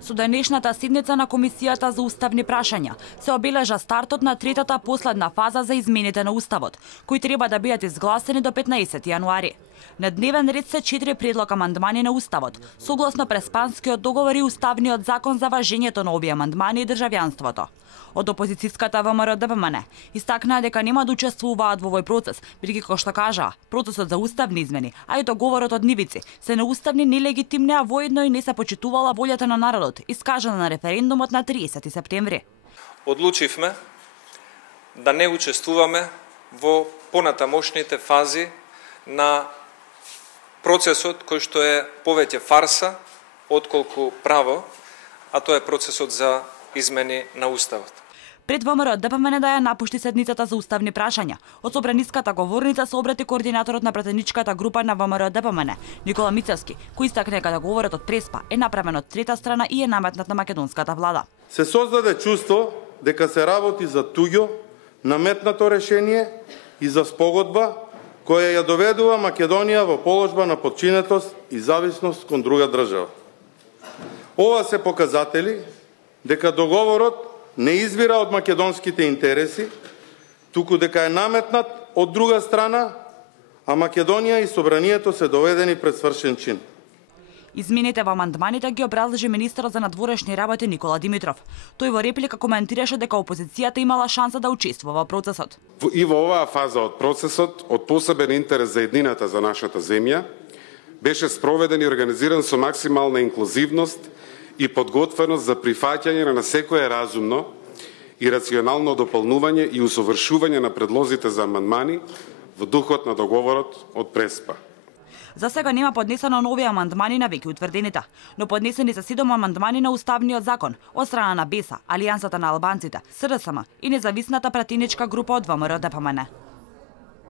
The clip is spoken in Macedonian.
Со денешната седница на Комисијата за уставни прашања се обележа стартот на третата последна фаза за измените на Уставот, кои треба да бидат изгласени до 15 јануари. На дневен ред се 4 предлог амандмани на Уставот, согласно Преспанскиот договор и Уставниот закон за важењето на овие амандмани и државјанството. Од опозицијската ВМРО-ДПМН истакнаа дека нема да учествуваат во овој процес, бидејќи како што кажаа, процесот за уставни измени, а и договорот од нивици се неуставни, нелегитимни, а воедно и не се почитувала волјата на народот, искажана на референдумот на 30 септември. Одлучивме да не учествуваме во понатамошните фази на процесот кој што е повеќе фарса отколку право, а тоа е процесот за измени на Уставот. Пред ВМРО-ДПМН да ја напушти седницата за уставни прашања. Од собраниската говорница се обрати координаторот на пратеничката група на ВМРО-ДПМН, Никола Мицевски, кој истакна дека договорот од Преспа е направен од трета страна и е наметнат на македонската влада. Се создаде чувство дека се работи за туѓо, наметнато решение и за спогодба која ја доведува Македонија во положба на подчинетост и зависност кон друга држава. Ова се показатели дека договорот не извира од македонските интереси, туку дека е наметнат од друга страна, а Македонија и собранието се доведени пред свршен чин. Измените во амандманите ги образложи министерот за надворешни работи Никола Димитров. Тој во реплика коментираше дека опозицијата имала шанса да учествува во процесот. И во оваа фаза од процесот, од посебен интерес за еднината за нашата земја, беше спроведен и организиран со максимална инклузивност и подготвеност за прифаќање на секое разумно и рационално дополнување и усовршување на предлозите за амандмани во духот на договорот од Преспа. За сега нема поднесено нови амандмани на веќе утврдените, но поднесени се 7 амандмани на Уставниот закон од страна на БЕСА, Алијансата на албанците, СДСМ и независната пратеничка група од ВМРО-ДПМН.